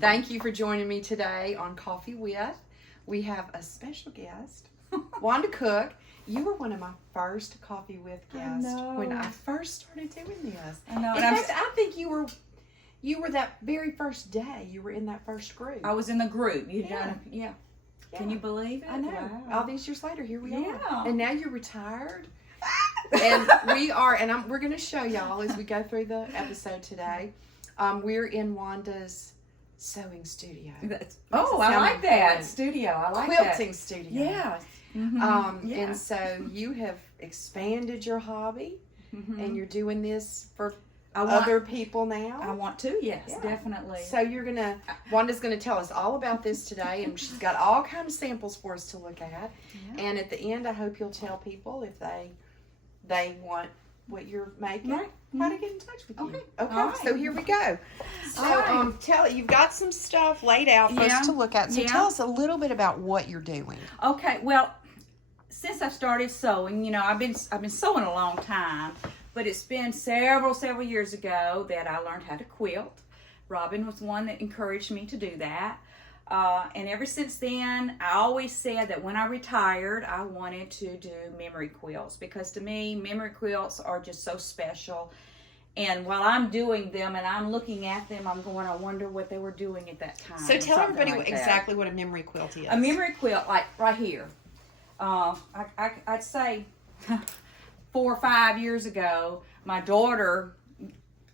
Thank you for joining me today on Coffee With. We have a special guest, Wanda Cook. You were one of my first Coffee With guests when I first started doing this. I know. In fact, I think you were that very first day. You were in that first group. I was in the group. Yeah. Can you believe it? I know. Wow. All these years later, here we Yeah. are. And now you're retired. And we're going to show y'all as we go through the episode today. We're in Wanda's sewing studio. I like that. Studio. I like that. Quilting studio. Yeah. Mm-hmm. And so you have expanded your hobby, and you're doing this for other people now. I want to, yes, definitely. So Wanda's gonna tell us all about this today, and she's got all kinds of samples for us to look at. Yeah. And at the end, I hope you'll tell people if they want what you're making, how to get in touch with you. Okay. Right. So here we go. So you've got some stuff laid out for us to look at. So tell us a little bit about what you're doing. Okay. Well, since I started sewing, I've been sewing a long time, but it's been several years ago that I learned how to quilt. Robin was one that encouraged me to do that. And ever since then, I always said that when I retired, I wanted to do memory quilts, because to me, memory quilts are just so special. And while I'm doing them and I'm looking at them, I'm going, I wonder what they were doing at that time. So tell everybody exactly what a memory quilt is. A memory quilt, like right here. I'd say 4 or 5 years ago, my daughter,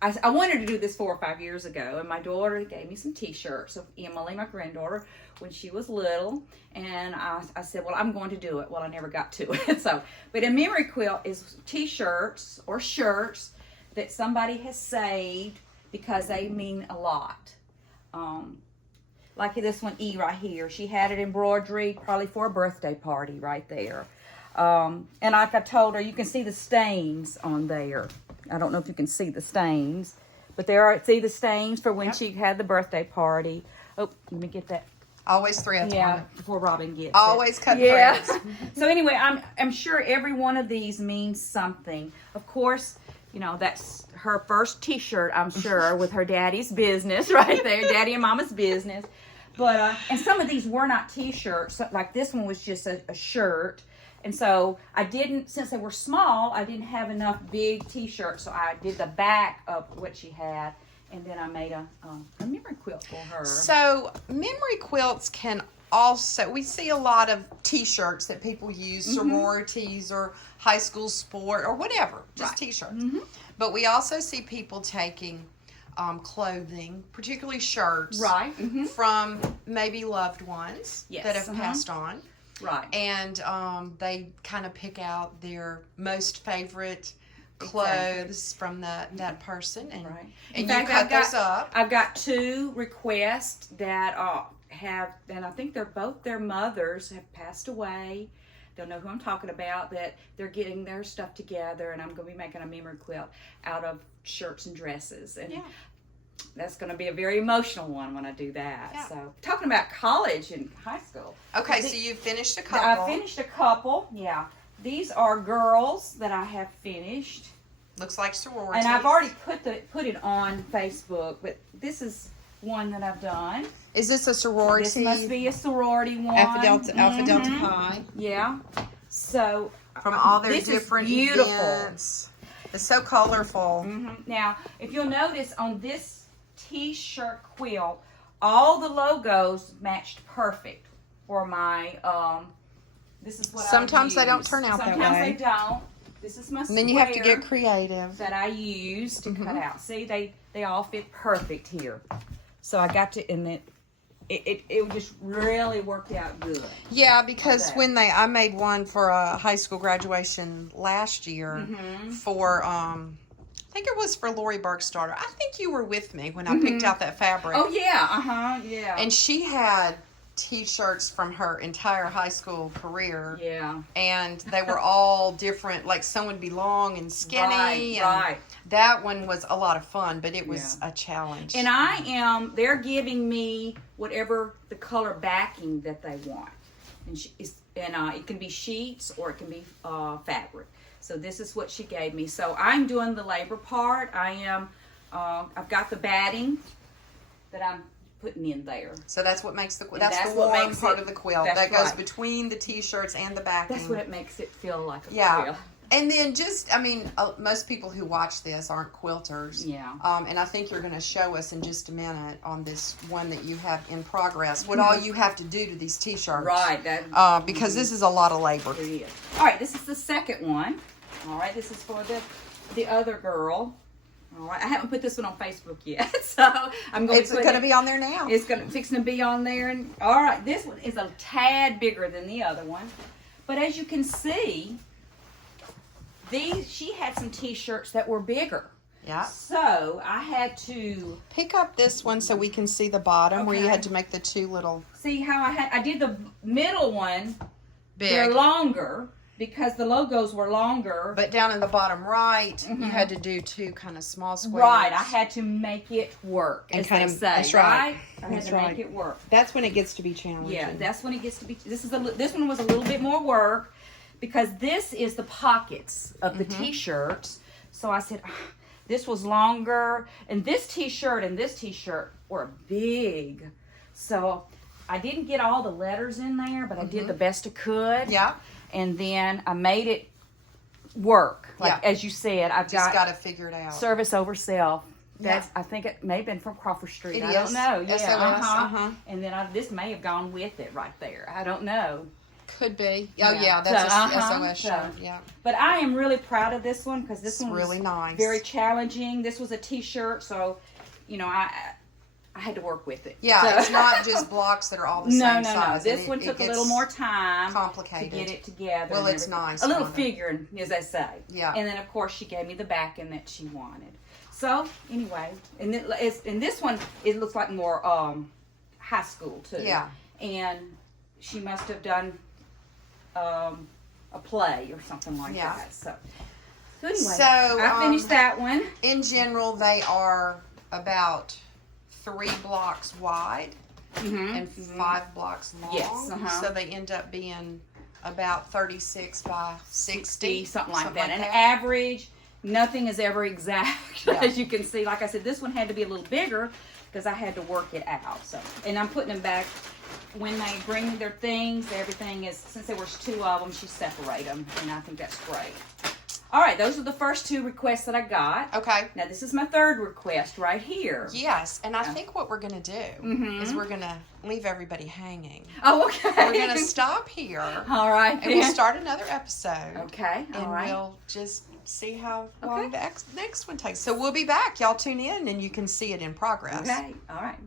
I wanted to do this 4 or 5 years ago, and my daughter gave me some t-shirts of Emily, my granddaughter, when she was little, and I said, well, I'm going to do it. Well, I never got to it. But a memory quilt is t-shirts or shirts that somebody has saved because they mean a lot. Like this one, E right here. She had it embroidery probably for a birthday party right there. And like I told her, you can see the stains on there. I don't know if you can see the stains, but see the stains for when she had the birthday party. Oh, let me get that. Always threads. Before Robin gets Always cut threads. So anyway, I'm sure every one of these means something. Of course, that's her first t-shirt, I'm sure, with her daddy's business right there, daddy and mama's business. But and some of these were not t-shirts. Like this one was just a shirt. And so since they were small, I didn't have enough big t-shirts. So I did the back of what she had. And then I made a memory quilt for her. So memory quilts can also, we see a lot of t-shirts that people use, sororities or high school sport or whatever, just t-shirts. But we also see people taking clothing, particularly shirts, from maybe loved ones that have passed on. Right. And they kind of pick out their most favorite clothes from that person. And, and you cut those up. I've got 2 requests that and I think both their mothers have passed away. Don't know who I'm talking about, that they're getting their stuff together, and I'm going to be making a memory quilt out of shirts and dresses. And that's going to be a very emotional one when I do that. Yeah. So, talking about college and high school. Okay, so you finished a couple. I finished a couple, These are girls that I have finished. Looks like sororities. And I've already put it on Facebook, but this is one that I've done. Is this a sorority? This must be a sorority one. Alpha Delta Pi. Yeah. So from all their different events. It's so colorful. Now, if you'll notice on this t-shirt quilt, all the logos matched perfect for my this is what sometimes they don't turn out that way. Sometimes they don't. This is my and then you have to get creative that I use to cut out. See, they all fit perfect here. So I got to, and it just really worked out good. Yeah, because I made one for a high school graduation last year for I think it was for Lori Burkstarter. I think you were with me when I picked out that fabric. Oh yeah, yeah. And she had t-shirts from her entire high school career. Yeah. And they were all different, like some would be long and skinny. Right. That one was a lot of fun, but it was a challenge. And they're giving me whatever the color backing that they want. And it can be sheets or it can be fabric. So this is what she gave me. So I'm doing the labor part. I've got the batting that I'm putting in there. So that's what makes the And that's the what warm makes part it- of the quilt that's that goes right. between the t-shirts and the backing. That's what it makes it feel like a Yeah. quilt. And then just, I mean, most people who watch this aren't quilters. Yeah. And I think you're going to show us in just a minute on this one that you have in progress what all you have to do to these t-shirts. Right. That, Because this is a lot of labor. it is. All right, this is the second one. All right, this is for the other girl. All right, I haven't put this one on Facebook yet, so I'm going It's going to be on there now. It's fixing to be on there. And all right, this one is a tad bigger than the other one, but as you can see, she had some t-shirts that were bigger. Yeah. So I had to Pick up this one so we can see the bottom where you Okay. had to make the two little see how I did the middle one. big. They're longer because the logos were longer. But down in the bottom right, you had to do two kind of small squares. Right, I had to make it work, And as kind they of- say. that's right. I had That's to right. make it work. That's when it gets to be challenging. Yeah, that's when it gets to be. This one was a little bit more work because this is the pockets of the t-shirts. So I said, this was longer, and this t-shirt and this t-shirt were big. So I didn't get all the letters in there, but I did the best I could. Yeah. And then I made it work. Like Yeah. as you said, I've Just got got to figure it out. service over self. That's Yeah. I think it may have been from Crawford Street. It I is. don't know. Yeah. SOS, And then this may have gone with it right there. I don't know. Could be. Oh, Yeah. yeah. That's So, a SOS so- shirt. Yeah. But I am really proud of this one because this It's one was really nice. very challenging. This was a t-shirt, so I had to work with it. Yeah, So- it's not just blocks that are all the No, same no, no. size. This It- one it took a gets little more time complicated. to get it together. Well, and it's everything. nice, A little Wanda. figuring, as they say. Yeah. And then, of course, she gave me the backing that she wanted. So, anyway, and this one, it looks like more high school, too. Yeah. And she must have done a play or something like Yeah. that. So anyway, So, I finished that one. In general, they are about 3 blocks wide and 5 blocks long. Yes, So they end up being about 36 by 60. Something like that. An average, nothing is ever exact, Yeah. as you can see. Like I said, this one had to be a little bigger because I had to work it out. So, and I'm putting them back when they bring their things. Everything is, since there was 2 of them, she separate them, and I think that's great. All right, those are the first 2 requests that I got. Okay. Now this is my 3rd request right here. Yes, and I think what we're going to do is we're going to leave everybody hanging. Oh, okay. We're going to stop here. All right, And we'll then. start another episode. Okay, all And right. we'll just see how long the next one takes. So we'll be back. Y'all tune in and you can see it in progress. Okay, all right.